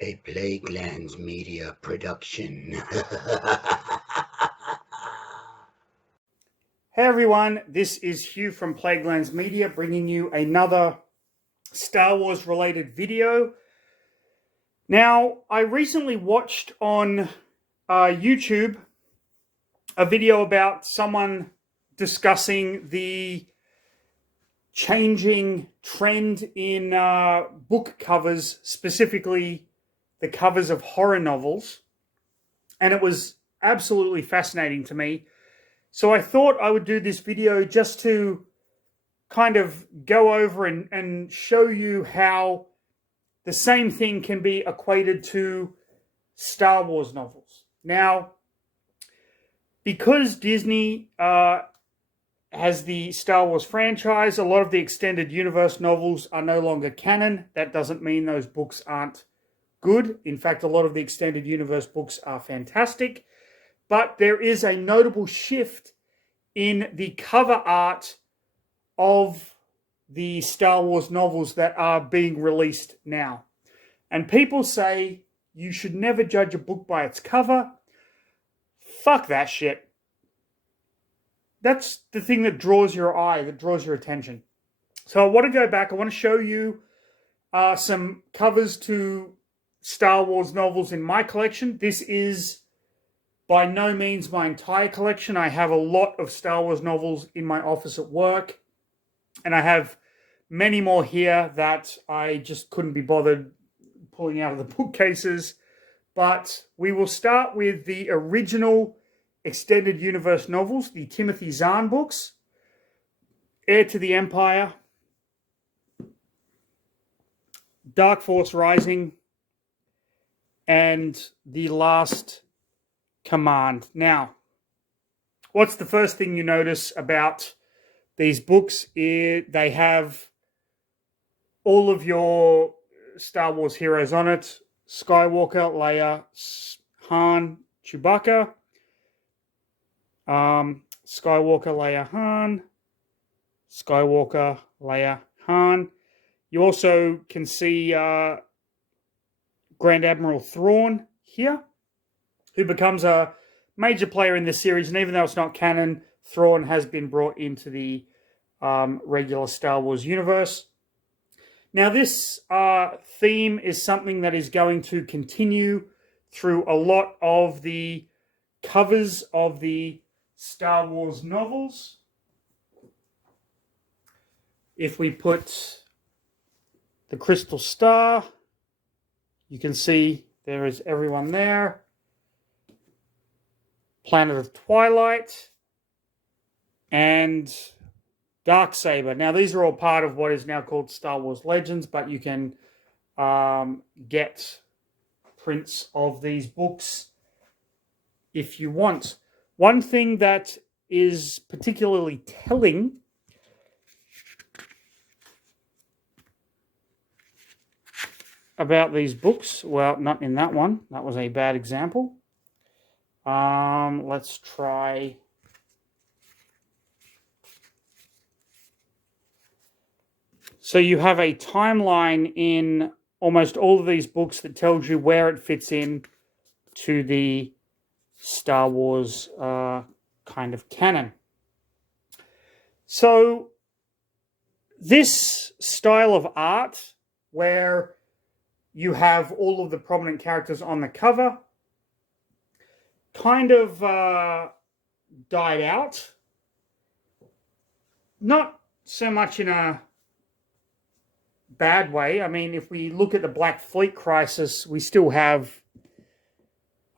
A Plaguelands Media production. Hey everyone, this is Hugh from Plaguelands Media bringing you another Star Wars related video. Now, I recently watched on YouTube a video about someone discussing the changing trend in book covers, specifically the covers of horror novels, and it was absolutely fascinating to me. So I thought I would do this video just to kind of go over and show you how the same thing can be equated to Star Wars novels. Now, because Disney has the Star Wars franchise, a lot of the extended universe novels are no longer canon. That doesn't mean those books aren't good. In fact, a lot of the extended universe books are fantastic. But there is a notable shift in the cover art of the Star Wars novels that are being released now. And people say you should never judge a book by its cover. Fuck that shit. That's the thing that draws your eye, that draws your attention. So I want to go back. I want to show you some covers to Star Wars novels in my collection. This is by no means my entire collection. I have a lot of Star Wars novels in my office at work, and I have many more here that I just couldn't be bothered pulling out of the bookcases. But we will start with the original extended universe novels, the Timothy Zahn books, Heir to the Empire, Dark Force Rising, and The Last Command. Now, what's the first thing you notice about these books? They have all of your Star Wars heroes on it: Skywalker, Leia, Han, Chewbacca. Skywalker, Leia, Han. Skywalker, Leia, Han. You also can see Grand Admiral Thrawn here, who becomes a major player in this series. And even though it's not canon, Thrawn has been brought into the regular Star Wars universe. Now, this theme is something that is going to continue through a lot of the covers of the Star Wars novels. If we put the Crystal Star, you can see there is everyone there. Planet of Twilight, and Darksaber. Now, these are all part of what is now called Star Wars Legends, but you can get prints of these books if you want. One thing that is particularly telling about these books, well, not in that one. That was a bad example. Let's try. So you have a timeline in almost all of these books that tells you where it fits in to the Star Wars kind of canon. So this style of art, where you have all of the prominent characters on the cover, kind of died out. Not so much in a bad way. I mean, if we look at the Black Fleet Crisis, we still have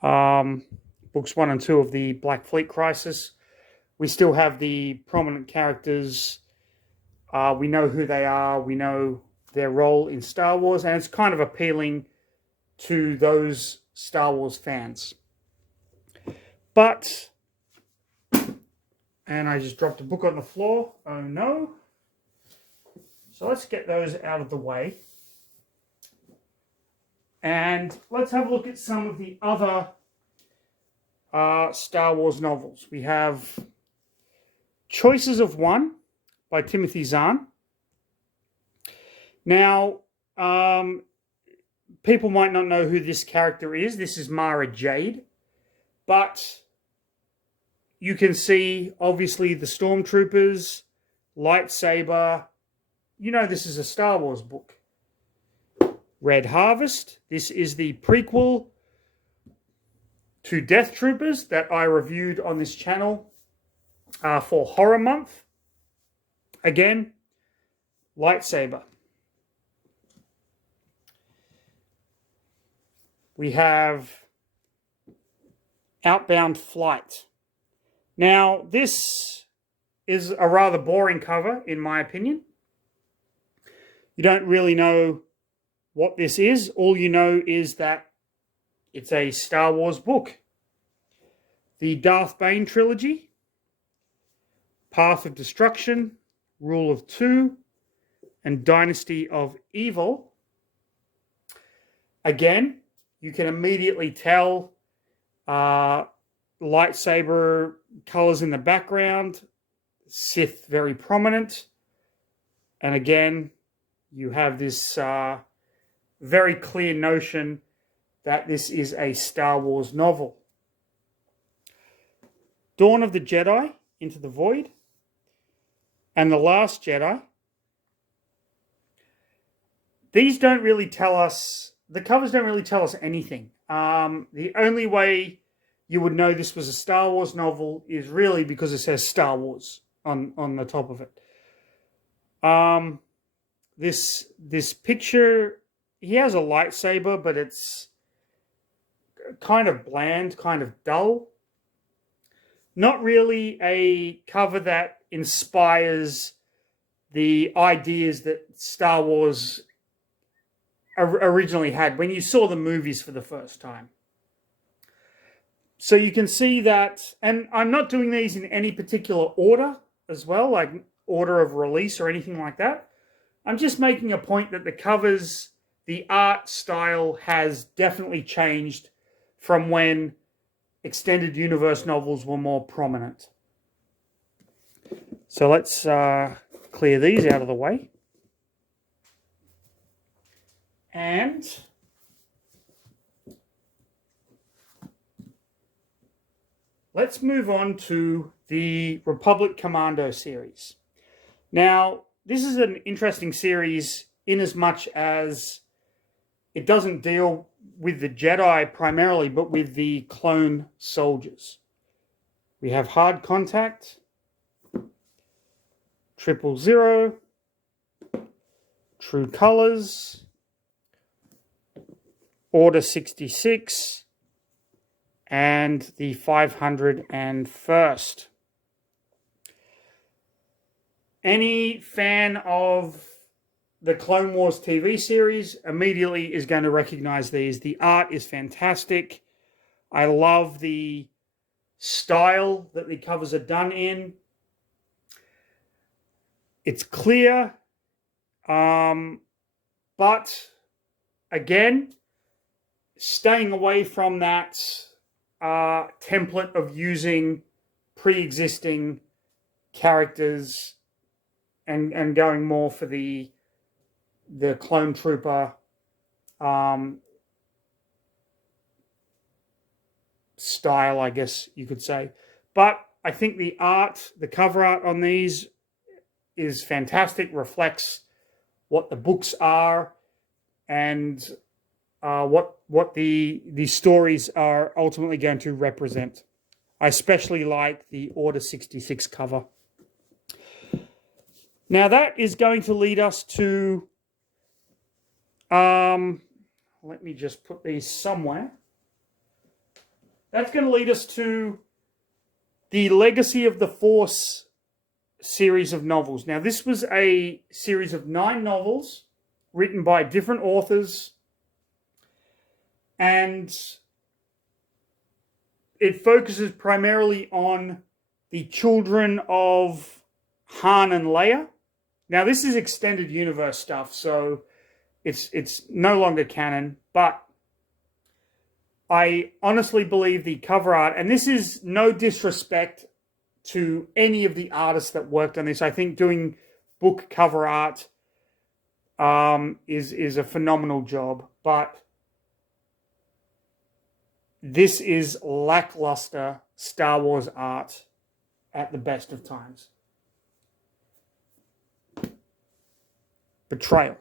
books 1 and 2 of the Black Fleet Crisis. We still have the prominent characters. We know who they are. We know their role in Star Wars, and it's kind of appealing to those Star Wars fans. But, and I just dropped a book on the floor. Oh no. So let's get those out of the way. And let's have a look at some of the other Star Wars novels. We have Choices of One by Timothy Zahn. Now, people might not know who this character is. This is Mara Jade. But you can see, obviously, the stormtroopers, lightsaber. You know this is a Star Wars book. Red Harvest. This is the prequel to Death Troopers that I reviewed on this channel for Horror Month. Again, lightsaber. We have Outbound Flight. Now, this is a rather boring cover, in my opinion. You don't really know what this is. All you know is that it's a Star Wars book. The Darth Bane trilogy, Path of Destruction, Rule of Two, and Dynasty of Evil. Again, you can immediately tell lightsaber colors in the background, Sith very prominent. And again, you have this very clear notion that this is a Star Wars novel. Dawn of the Jedi, Into the Void, and The Last Jedi. These don't really tell us, the covers don't really tell us anything. The only way you would know this was a Star Wars novel is really because it says Star Wars on the top of it. This picture, he has a lightsaber, but it's kind of bland, kind of dull. Not really a cover that inspires the ideas that Star Wars originally had when you saw the movies for the first time. So you can see that, and I'm not doing these in any particular order as well, like order of release or anything like that. I'm just making a point that the covers, the art style has definitely changed from when extended universe novels were more prominent. So let's clear these out of the way. And let's move on to the Republic Commando series. Now, this is an interesting series in as much as it doesn't deal with the Jedi primarily, but with the clone soldiers. We have Hard Contact, 000, True Colors, Order 66, and the 501st. Any fan of the Clone Wars TV series immediately is going to recognize these. The art is fantastic. I love the style that the covers are done in. It's clear, but again, staying away from that template of using pre-existing characters and going more for the clone trooper style, I guess you could say. But I think the art, the cover art on these is fantastic, reflects what the books are and what the stories are ultimately going to represent. I especially like the Order 66 cover. Now that is going to lead us to, let me just put these somewhere. That's going to lead us to the Legacy of the Force series of novels. Now this was a series of 9 novels written by different authors, and it focuses primarily on the children of Han and Leia. Now, this is extended universe stuff, so it's no longer canon, but I honestly believe the cover art, and this is no disrespect to any of the artists that worked on this. I think doing book cover art is a phenomenal job, but this is lackluster Star Wars art at the best of times. Betrayal.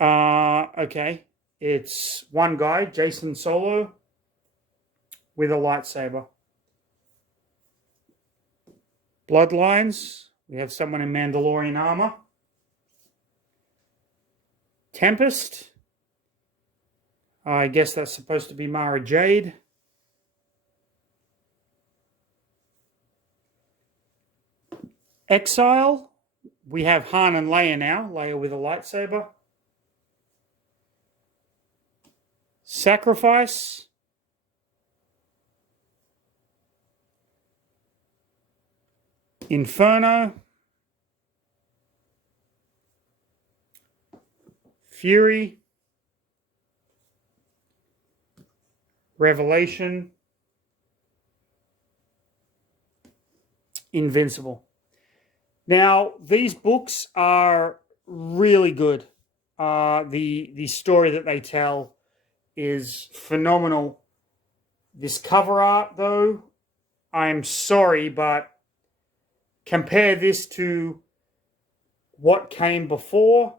Okay. It's one guy, Jason Solo, with a lightsaber. Bloodlines. We have someone in Mandalorian armor. Tempest. I guess that's supposed to be Mara Jade. Exile. We have Han and Leia now. Leia with a lightsaber. Sacrifice. Inferno. Fury. Revelation. Invincible. Now, these books are really good. The story that they tell is phenomenal. This cover art, though, I'm sorry, but compare this to what came before,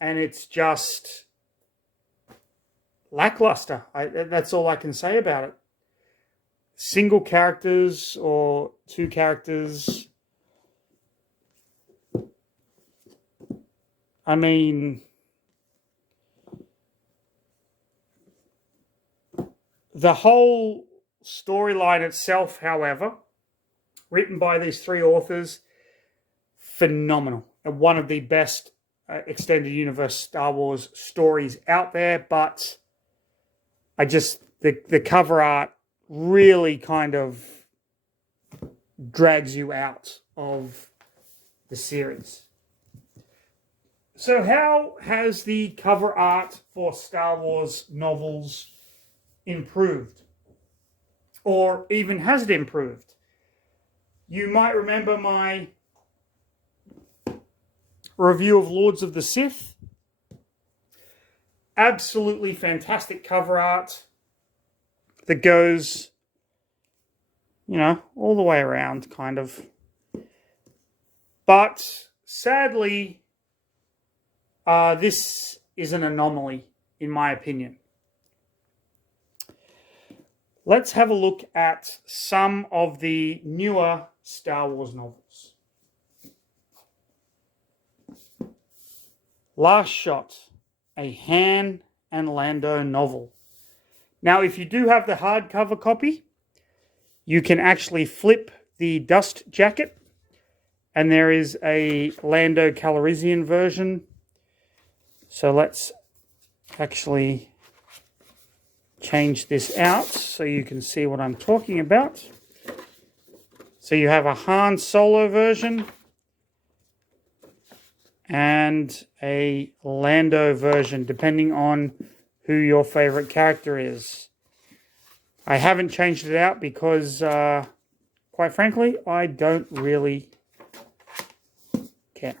and it's just lackluster. That's all I can say about it. Single characters or two characters. I mean, the whole storyline itself, however, written by these three authors, phenomenal. And one of the best extended universe Star Wars stories out there, but the cover art really kind of drags you out of the series. So how has the cover art for Star Wars novels improved? Or even has it improved? You might remember my review of Lords of the Sith. Absolutely fantastic cover art that goes, all the way around, kind of. But sadly, this is an anomaly, in my opinion. Let's have a look at some of the newer Star Wars novels. Last Shot, a Han and Lando novel. Now, if you do have the hardcover copy, you can actually flip the dust jacket, and there is a Lando Calrissian version. So let's actually change this out so you can see what I'm talking about. So you have a Han Solo version and a Lando version, depending on who your favorite character is. I haven't changed it out because, quite frankly, I don't really care.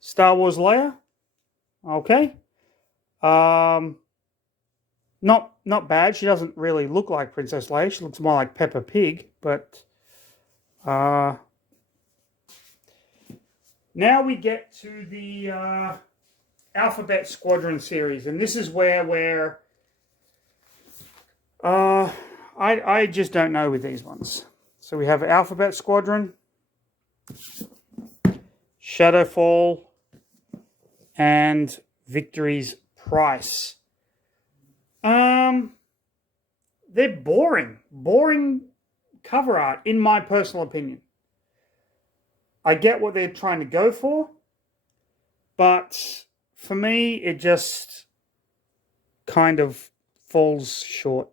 Star Wars Leia. Okay. Not bad. She doesn't really look like Princess Leia. She looks more like Peppa Pig, but now we get to the Alphabet Squadron series, and this is where I just don't know with these ones. So we have Alphabet Squadron, Shadowfall, and Victory's Price. They're boring cover art, in my personal opinion. I get what they're trying to go for, but for me, it just kind of falls short.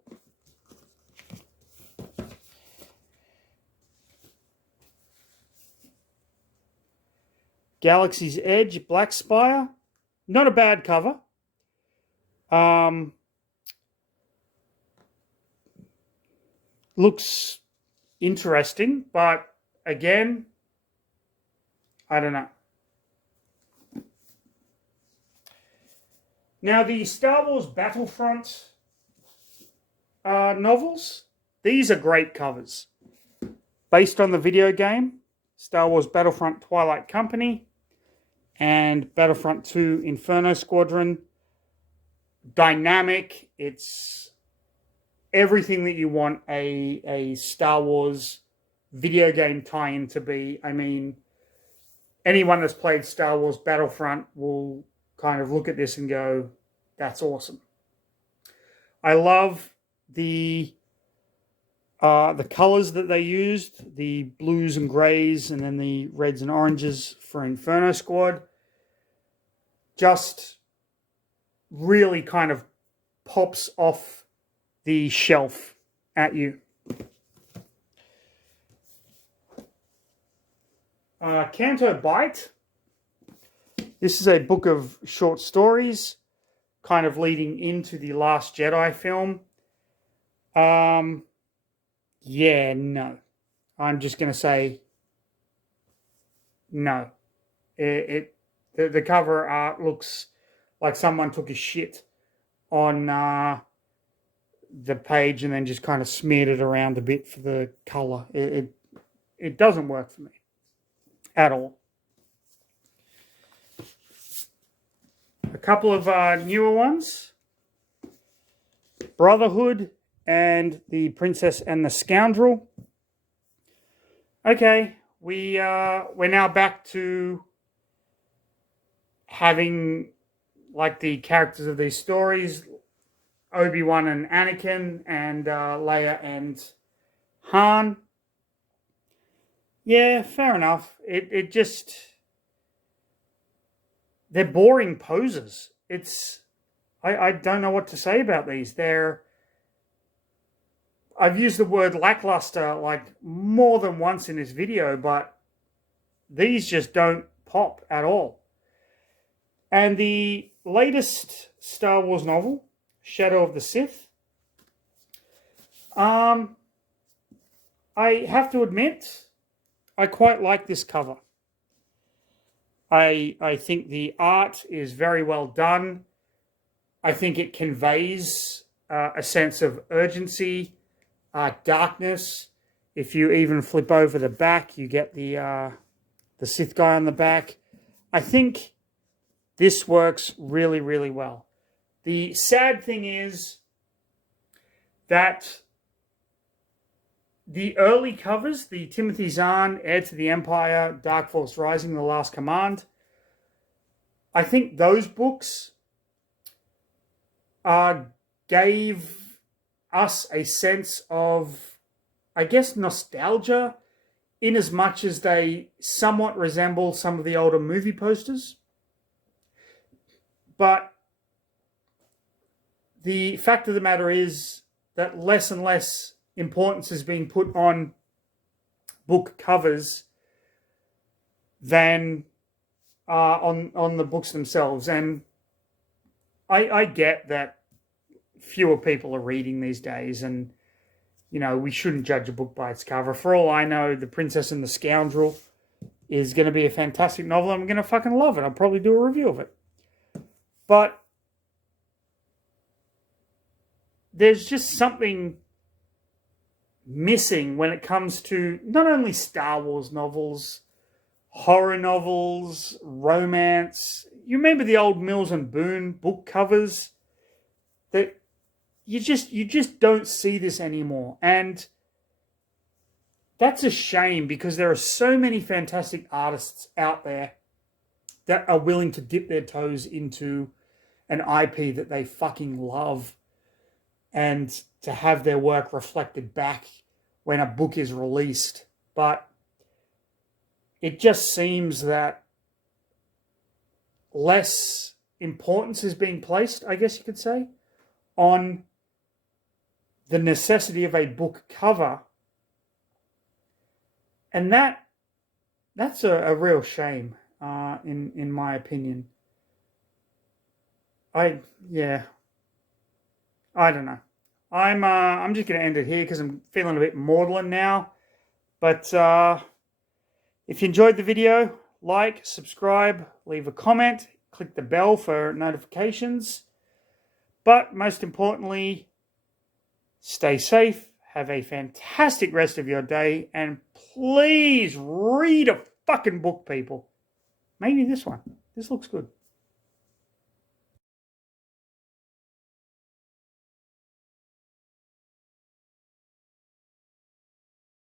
Galaxy's Edge, Black Spire. Not a bad cover. Looks interesting, but again, I don't know. Now, the Star Wars Battlefront novels, these are great covers. Based on the video game, Star Wars Battlefront Twilight Company and Battlefront 2 Inferno Squadron. Dynamic. It's everything that you want a Star Wars video game tie-in to be. I mean, anyone that's played Star Wars Battlefront will kind of look at this and go, that's awesome. I love the colors that they used, the blues and grays, and then the reds and oranges for Inferno Squad. Just really kind of pops off the shelf at you. Kanto Bite. This is a book of short stories, kind of leading into the Last Jedi film. Yeah, no. I'm just going to say no. The cover art looks like someone took a shit on the page and then just kind of smeared it around a bit for the color. It doesn't work for me at all. A couple of newer ones. Brotherhood and The Princess and the Scoundrel. Okay, we're now back to having like the characters of these stories, Obi-Wan and Anakin, and Leia and Han. Yeah, fair enough. It just, they're boring poses. I don't know what to say about these. I've used the word lackluster like more than once in this video, but these just don't pop at all. And the latest Star Wars novel, Shadow of the Sith, I have to admit, I quite like this cover. I think the art is very well done. I think it conveys a sense of urgency, darkness. If you even flip over the back, you get the Sith guy on the back. I think this works really, really well. The sad thing is that the early covers, the Timothy Zahn, Heir to the Empire, Dark Force Rising, The Last Command, I think those books gave us a sense of, I guess, nostalgia, in as much as they somewhat resemble some of the older movie posters. But the fact of the matter is that less and less importance is being put on book covers than on the books themselves. And I get that fewer people are reading these days, and you know, we shouldn't judge a book by its cover. For all I know, The Princess and the Scoundrel is going to be a fantastic novel. I'm going to fucking love it. I'll probably do a review of it. But there's just something missing when it comes to not only Star Wars novels, horror novels, romance. You remember the old Mills and Boon book covers? That you just don't see this anymore. And that's a shame, because there are so many fantastic artists out there that are willing to dip their toes into an IP that they fucking love, and to have their work reflected back when a book is released. But it just seems that less importance is being placed, I guess you could say, on the necessity of a book cover. And that's a real shame, in my opinion. I don't know. I'm just going to end it here because I'm feeling a bit maudlin now. But if you enjoyed the video, like, subscribe, leave a comment, click the bell for notifications. But most importantly, stay safe, have a fantastic rest of your day, and please read a fucking book, people. Maybe this one. This looks good.